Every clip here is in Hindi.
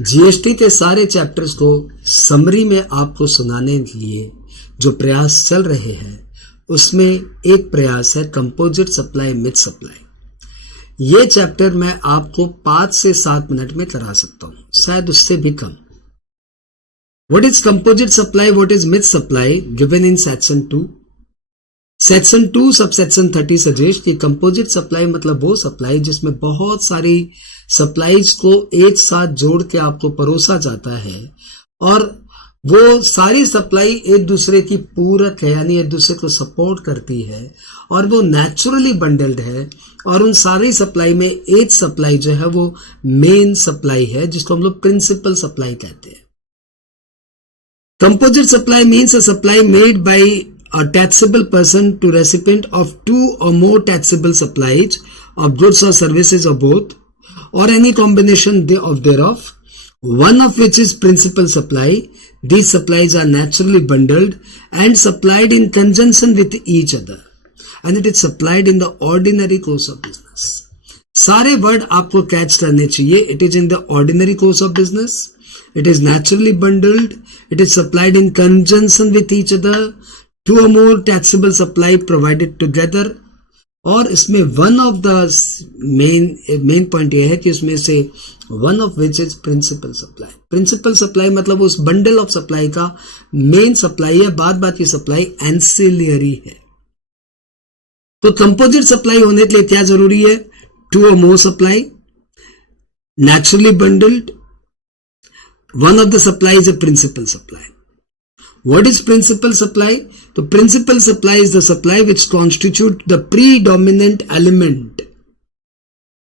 जीएसटी के सारे चैप्टर्स को समरी में आपको सुनाने के लिए जो प्रयास चल रहे हैं उसमें एक प्रयास है कंपोजिट सप्लाई मिथ सप्लाई। ये चैप्टर मैं आपको 5 से 7 मिनट में करा सकता हूं, शायद उससे भी कम। What is composite supply, what is mixed supply, given in section 2। Section 2 sub section 30 suggest कि कंपोजिट सप्लाई मतलब वो सप्लाई जिसमें बहुत सारी सप्लाईज को एक साथ जोड़ के आपको परोसा जाता है और वो सारी सप्लाई एक दूसरे की पूरक है, यानी एक दूसरे को सपोर्ट करती है और वो नेचुरली बंडल्ड है। और उन सारी सप्लाई में एक सप्लाई जो है वो मेन सप्लाई है, जिसको हम लोग प्रिंसिपल सप्लाई कहते हैं। Composite supply means a supply made by a taxable person to recipient of 2 or more taxable supplies of goods or services or both, or any combination thereof, one of which is principal supply. These supplies are naturally bundled and supplied in conjunction with each other, and it is supplied in the ordinary course of business. सारे वर्ड आपको कैच करने चाहिए। It is in the ordinary course of business, it is naturally bundled, it is supplied in conjunction with each other, 2 or more taxable supply provided together। और इसमें one of the main point यह है कि उसमें से one of which is principal supply. Principal supply मतलब उस बंडल ऑफ सप्लाई का मेन सप्लाई है, बाद की सप्लाई एंसिलियरी है। तो कंपोजिट सप्लाई होने के लिए क्या जरूरी है? 2 or more supply, naturally bundled, one of the supply is a principal supply. What is principal supply? The principal supply is the supply which constitute the predominant element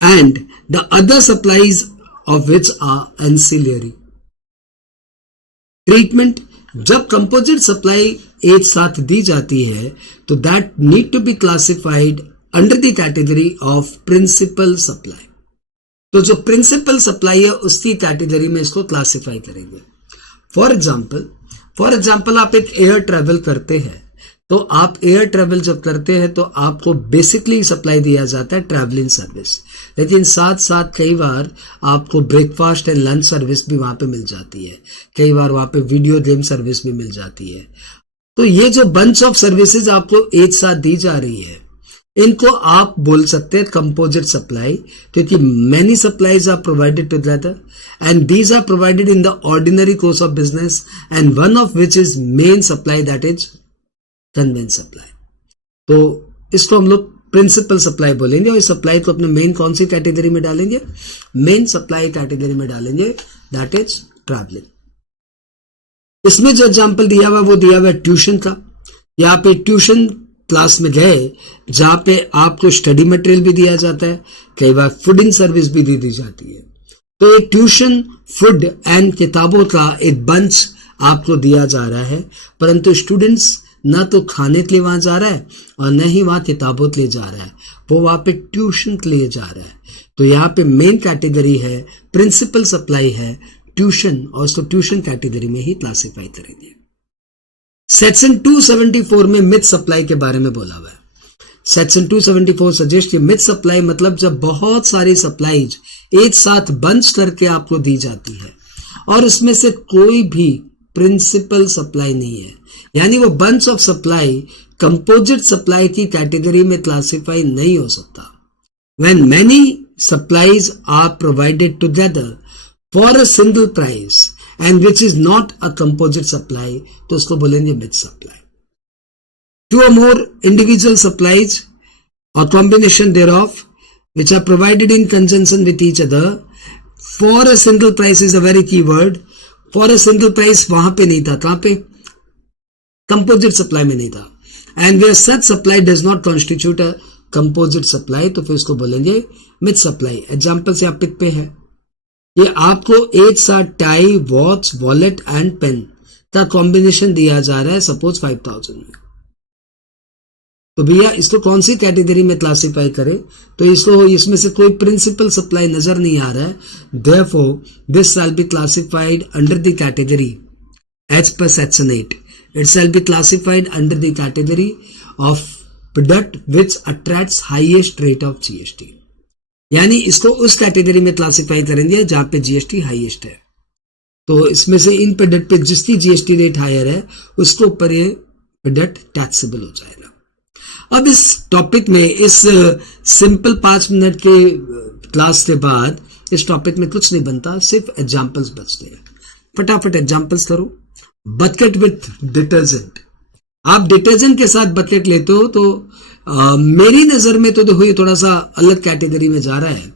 and the other supplies of which are ancillary. Treatment: जब composite supply एक साथ दी जाती है तो that need to be classified under the category of principal supply. तो जो principal supply है उसकी कैटेगरी में इसको क्लासिफाई करेंगे। फॉर एग्जाम्पल आप एक एयर ट्रेवल करते हैं, तो आप एयर ट्रेवल जब करते हैं तो आपको बेसिकली सप्लाई दिया जाता है ट्रैवलिंग सर्विस, लेकिन साथ साथ कई बार आपको ब्रेकफास्ट एंड लंच सर्विस भी वहां पे मिल जाती है, कई बार वहां पे वीडियो गेम सर्विस भी मिल जाती है। तो ये जो बंच ऑफ सर्विसेज आपको एक साथ दी जा रही है, इनको आप बोल सकते हैं कंपोजिट सप्लाई, क्योंकि many supplies are provided together and these are provided in the ordinary course of business and one of which is main supply, that is conveyance supply. तो इसको हम लोग प्रिंसिपल सप्लाई बोलेंगे और इस सप्लाई को अपने मेन कौन सी कैटेगरी में डालेंगे? मेन सप्लाई कैटेगरी में डालेंगे, दैट इज ट्रैवलिंग। इसमें जो एग्जाम्पल दिया हुआ वो दिया हुआ है ट्यूशन का। यहाँ पे ट्यूशन क्लास में गए जहां पे आपको स्टडी मटेरियल भी दिया जाता है, कई बार फूडिंग सर्विस भी दी जाती है। तो एक ट्यूशन, फूड एंड किताबों का एक बंच आपको दिया जा रहा है, परंतु स्टूडेंट्स ना तो खाने के लिए वहां जा रहा है और न ही वहां किताबों के लिए जा रहा है, वो वहां पे ट्यूशन के लिए जा रहा है। तो यहाँ पे मेन कैटेगरी है, प्रिंसिपल सप्लाई है ट्यूशन, और उसको ट्यूशन कैटेगरी में ही क्लासिफाई करेंगे। सेक्शन 274 में मिथ सप्लाई के बारे में बोला हुआ है। सेक्शन 274 सजेस्ट कि मिथ सप्लाई मतलब जब बहुत सारी सप्लाईज एक साथ बंच करके आपको दी जाती है और उसमें से कोई भी प्रिंसिपल सप्लाई नहीं है, यानी वो bunch of supply composite supply की कैटेगरी में क्लासिफाई नहीं हो सकता। When many supplies are provided together for a single price and which is not a composite supply, तो उसको बोलेंगे myth supply. 2 or more individual supplies or combination thereof which are provided in conjunction with each other for a single price is a very key word। for a single price वहां पे नहीं था, कहां पे? कंपोजिट सप्लाई में नहीं था। and where such supply does not constitute a composite supply, तो फिर उसको बोलेंगे मिथ सप्लाई। एग्जाम्पल से आप पिक पे है, ये आपको एक साथ tie, watch, wallet and pen का कॉम्बिनेशन दिया जा रहा है, सपोज 5000 में। तो भैया इसको कौन सी कैटेगरी में क्लासिफाई करें? तो इसको इसमें से कोई प्रिंसिपल सप्लाई नजर नहीं आ रहा है, therefore this shall be classified under the category as per section 8। It shall be classified under the category of product which attracts highest rate of GST, यानी इसको उस कैटेगरी में क्लासिफाई करेंगे जहां पे जीएसटी हाईएस्ट है। तो इसमें से इन प्रोडक्ट पे जिसकी जीएसटी रेट हायर है उसके ऊपर ये प्रोडक्ट टैक्सेबल हो जाएगा। अब इस टॉपिक में, इस सिंपल 5 मिनट के क्लास के बाद इस टॉपिक में कुछ नहीं बनता, सिर्फ एग्जाम्पल्स बचते हैं। फटाफट एग्जाम्पल्स करो। बकेट विथ डिटर्जेंट, आप डिटर्जेंट के साथ बकेट लेते हो तो मेरी नजर में तो देखो ये थोड़ा सा अलग कैटेगरी में जा रहा है।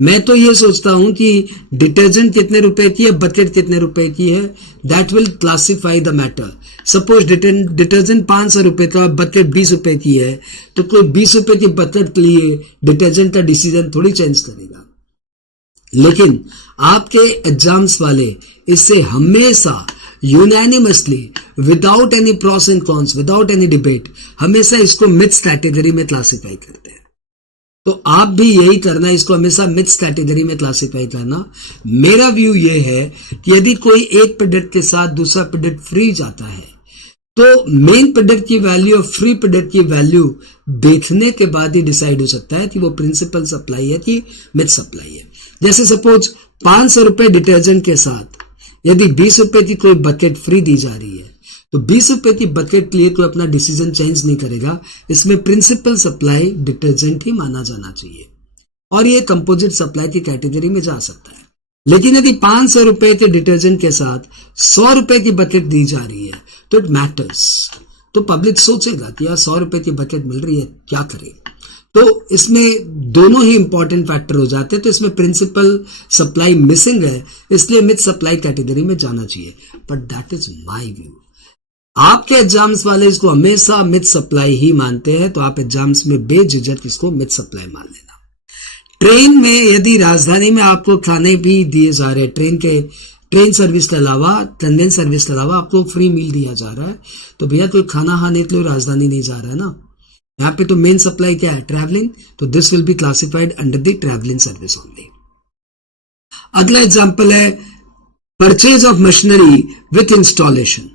मैं तो ये सोचता हूं कि डिटर्जेंट कितने रुपए की है, बकेट कितने रुपए की है, that will classify the matter. Suppose detergent 500 रुपए का, बकेट 20 रुपए की है, तो कोई 20 रुपए की बकेट के लिए डिटर्जेंट का डिसीजन थोड़ी चेंज करेगा। लेकिन आपके एग्जाम्स वाले इससे हमेशा unanimously, without any pros and cons, without any debate, हमेशा इसको मिथ्स कैटेगरी में क्लासिफाई करते हैं। तो आप भी यही करना, इसको हमेशा मिथ्स कैटेगरी में क्लासिफाई करना। मेरा व्यू ये है कि यदि कोई एक प्रोडक्ट के साथ दूसरा प्रोडक्ट फ्री जाता है तो मेन प्रोडक्ट की वैल्यू और फ्री प्रोडक्ट की वैल्यू देखने के बाद ही डिसाइड हो सकता है कि वो प्रिंसिपल सप्लाई है कि मिथ सप्लाई है। जैसे सपोज 500 रुपए डिटर्जेंट के साथ यदि 20 रुपए की कोई बकेट फ्री दी जा रही है तो 20 रुपए की बकेट के लिए कोई अपना डिसीजन चेंज नहीं करेगा। इसमें प्रिंसिपल सप्लाई डिटर्जेंट ही माना जाना चाहिए और ये कंपोजिट सप्लाई की कैटेगरी में जा सकता है। लेकिन यदि 500 रुपए के डिटर्जेंट के साथ 100 रुपए की बकेट दी जा रही है तो इट मैटर्स। तो पब्लिक सोचेगा कि यार 100 रुपए की बकेट मिल रही है, क्या करें। तो इसमें दोनों ही इंपॉर्टेंट फैक्टर हो जाते हैं। तो इसमें प्रिंसिपल सप्लाई मिसिंग है, इसलिए मिथ सप्लाई कैटेगरी में जाना चाहिए। But that is my view. आपके एग्जाम्स वाले इसको हमेशा मिथ सप्लाई ही मानते हैं, तो आप एग्जाम्स में बेझिझक इसको मिथ सप्लाई मान लेना। ट्रेन में यदि राजधानी में आपको खाने भी दिए जा रहे हैं, ट्रेन सर्विस के अलावा, कन्वेंस सर्विस के अलावा आपको फ्री मील दिया जा रहा है, तो भैया कोई खाना खाने के लिए राजधानी नहीं जा रहा है ना। यहाँ पे तो मेन सप्लाई क्या है, ट्रैवलिंग। तो this will be classified under the travelling service only. अगला एग्जांपल है purchase of machinery with installation.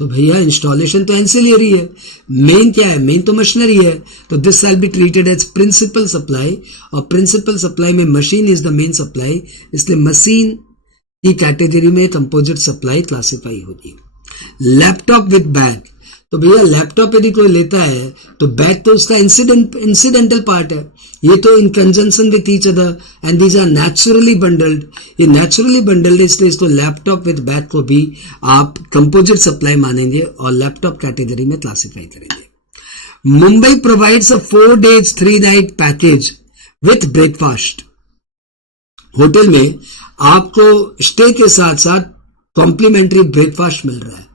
तो भैया इंस्टॉलेशन तो एंसिलियरी है, मेन क्या है, मेन तो मशीनरी है। तो this shall be treated as principal supply, और प्रिंसिपल सप्लाई में machine is the main supply, इसलिए मशीन की कैटेगरी में कंपोजिट सप्लाई क्लासिफाई होगी। लैपटॉप विद बैग, तो भैया लैपटॉप यदि कोई लेता है तो बैग तो उसका इंसिडेंटल पार्ट है। ये तो in conjunction with each other and these are naturally bundled. ये नेचुरली बंडल्ड है, इसलिए इसको लैपटॉप विद बैग को भी आप कंपोजिट सप्लाई मानेंगे और लैपटॉप कैटेगरी में क्लासिफाई करेंगे। Mumbai provides a 4 days 3 night package with breakfast. Hotel में आपको स्टे के साथ साथ कॉम्प्लीमेंट्री ब्रेकफास्ट मिल रहा है।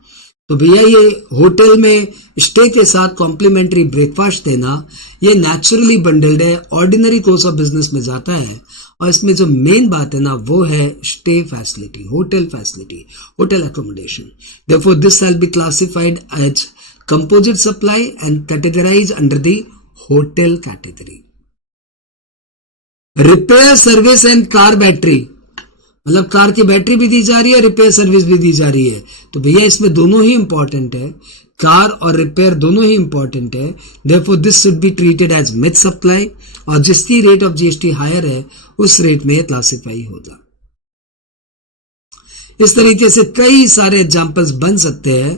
तो भैया ये होटल में स्टे के साथ कॉम्प्लीमेंट्री ब्रेकफास्ट देना, ये नेचुरली बंडल्ड है, ऑर्डिनरी कोर्स ऑफ बिजनेस में जाता है। और इसमें जो मेन बात है ना वो है stay facility, hotel facility, hotel accommodation. Therefore this shall be classified as composite supply and categorise under the hotel category. Repair service and car battery, मतलब कार की बैटरी भी दी जा रही है, रिपेयर सर्विस भी दी जा रही है। तो भैया इसमें दोनों ही इंपॉर्टेंट है, कार और रिपेयर दोनों ही इंपॉर्टेंट है। Therefore this should be treated as mixed supply, और जिसकी रेट ऑफ जीएसटी हायर है उस रेट में क्लासिफाई होगा। इस तरीके से कई सारे एग्जांपल्स बन सकते हैं।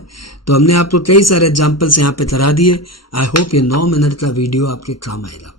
तो हमने आपको कई सारे एग्जांपल्स यहाँ पे करा दिए। आई होप ये 9 मिनट का वीडियो आपके काम आएगा।